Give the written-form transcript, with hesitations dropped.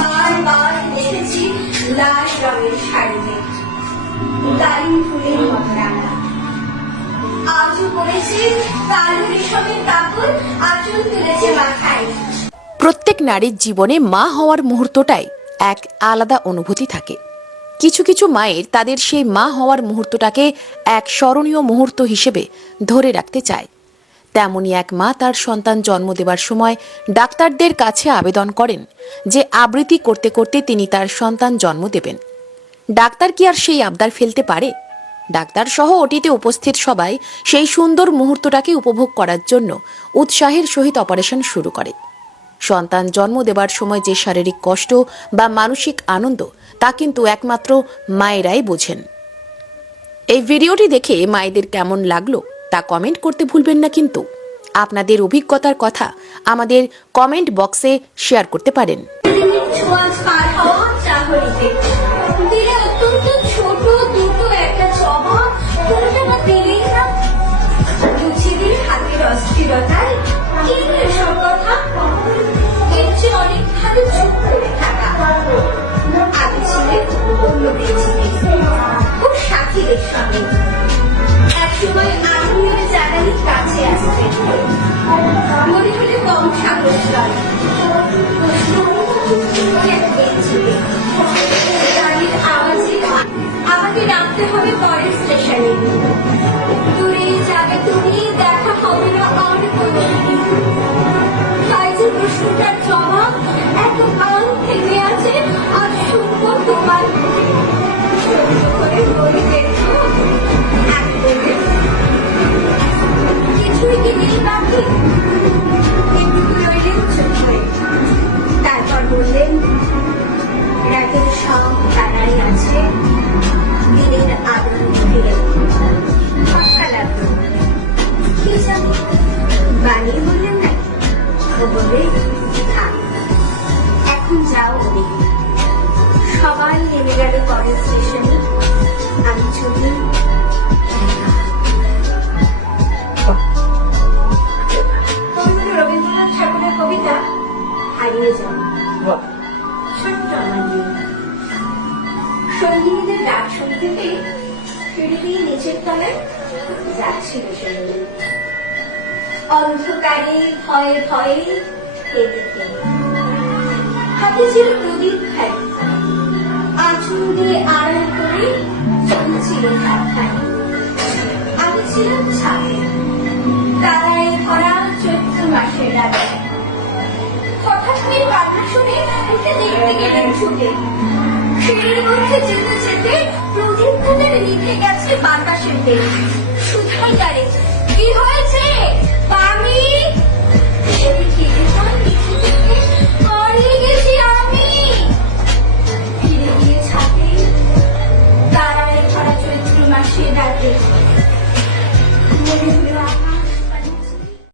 বারবার দেখেছি লাল রঙের শাড়িতে দারুণ ফুলের মতো রাঙা, আজও পড়েছে কালো রেশমের কাপড়, আঁচল তুলেছে মাথায়। প্রত্যেক নারীর জীবনে মা হওয়ার মুহূর্তটাই এক আলাদা অনুভূতি থাকে। কিছু কিছু মায়ের তাদের সেই মা হওয়ার মুহূর্তটাকে এক স্মরণীয় মুহূর্ত হিসেবে ধরে রাখতে চায়। তেমনই এক মা তার সন্তান জন্ম দেবার সময় ডাক্তারদের কাছে আবেদন করেন যে আবৃত্তি করতে করতে তিনি তার সন্তান জন্ম দেবেন। ডাক্তার কি আর সেই আবদার ফেলতে পারে? ডাক্তার সহ ওটিতে উপস্থিত সবাই সেই সুন্দর মুহূর্তটাকে উপভোগ করার জন্য উৎসাহের সহিত অপারেশন শুরু করে। সন্তান জন্ম দেবার সময় যে শারীরিক কষ্ট বা মানসিক আনন্দ তা কিন্তু একমাত্র মায়েরাই বোঝেন। এই ভিডিওটি দেখে মায়েদের কেমন লাগলো তা কমেন্ট করতে ভুলবেন না। কিন্তু আপনাদের অভিজ্ঞতার কথা আমাদের কমেন্ট বক্সে শেয়ার করতে পারেন। একসময় আগুনের জ্বালানির কাছে আসবে, মনে হলে কম সাহস করে গাড়ির আওয়াজে আমাকে নামতে হবে পরের স্টেশনে। দূরে যাবে তুমি, দেখা হবে না আর কোনোদিন। তাই যে প্রশ্নটার জবাব এত কাল থেকে আছে, আজ শুনবো তোমার করে বলে দেখো কিছুই কি নেই বাকি, একটু রইলেন চোখে। তারপর বললেন রাতের সব তারাই আছে, দিনের আদর ফিরে ফাঁকা লাগলো। কি জানি বানিয়ে বললেন না, ও বলে এখন যাও ওদিকে। সবাই নেমে গেল পরের স্টেশনে, আমি চলি। রবীন্দ্রনাথ ঠাকুরের কবিতা হারিয়ে যাওয়া। ছোট্ট আমার মেয়ে সঙ্গীদের ডাক শুনতে পেয়ে ফিরবি নিচের তলায় যাচ্ছিল সে। অন্ধকারে ভয়ে ভয়ে খেতে খেয়ে হাতে ছিল প্রদীপ খালি, আঁচল দিয়ে আড়াল করে চলছিল ধারখানি। আমি ছিলাম ছাদে, তারায় ভরা চৈত্র মাসের রাতে। হঠাৎ মেয়ে কান্না শুনে উঠে দেখতে গেলেন ছুটে। সিঁড়ির মধ্যে যেতে যেতে প্রদীপ খানের লিখে গেছে বাতাসের দেশ।